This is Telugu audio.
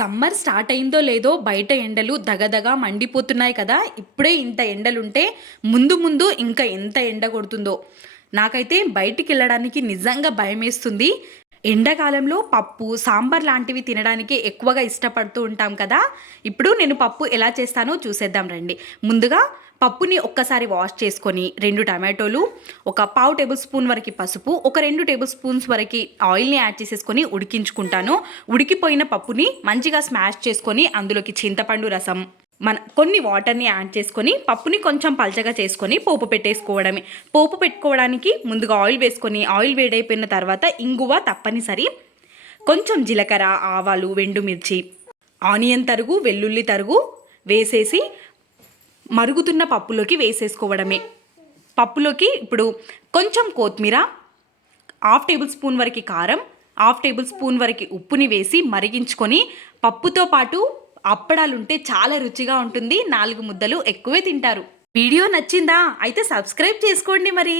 సమ్మర్ స్టార్ట్ అయిందో లేదో బయట ఎండలు దగదగ మండిపోతున్నాయి కదా. ఇప్పుడే ఇంత ఎండలుంటే ముందు ముందు ఇంకా ఎంత ఎండ కొడుతుందో. నాకైతే బయటికి వెళ్ళడానికి నిజంగా భయమేస్తుంది. ఎండాకాలంలో పప్పు సాంబార్ లాంటివి తినడానికి ఎక్కువగా ఇష్టపడుతూ ఉంటాం కదా. ఇప్పుడు నేను పప్పు ఎలా చేస్తానో చూసేద్దాం రండి. ముందుగా పప్పుని ఒక్కసారి వాష్ చేసుకొని 2 టమాటోలు, ఒక పావు టేబుల్ స్పూన్ వరకు పసుపు, ఒక 2 టేబుల్ స్పూన్స్ వరకు ఆయిల్ని యాడ్ చేసేసుకొని ఉడికించుకుంటాను. ఉడికిపోయిన పప్పుని మంచిగా స్మాష్ చేసుకొని అందులోకి చింతపండు రసం, కొన్ని వాటర్ని యాడ్ చేసుకొని పప్పుని కొంచెం పల్చగా చేసుకొని పోపు పెట్టేసుకోవడమే. పోపు పెట్టుకోవడానికి ముందుగా ఆయిల్ వేసుకొని ఆయిల్ వేడైపోయిన తర్వాత ఇంగువ తప్పనిసరి, కొంచెం జీలకర్ర, ఆవాలు, ఎండుమిర్చి, ఆనియన్ తరుగు, వెల్లుల్లి తరుగు వేసేసి మరుగుతున్న పప్పులోకి వేసేసుకోవడమే. పప్పులోకి ఇప్పుడు కొంచెం కొత్తిమీర, 1/2 టేబుల్ స్పూన్ వరకు కారం, 1/2 టేబుల్ స్పూన్ వరకు ఉప్పుని వేసి మరిగించుకొని పప్పుతో పాటు అప్పడాలుంటే చాలా రుచిగా ఉంటుంది. 4 ముద్దలు ఎక్కువే తింటారు. వీడియో నచ్చిందా? అయితే సబ్స్క్రైబ్ చేసుకోండి మరి.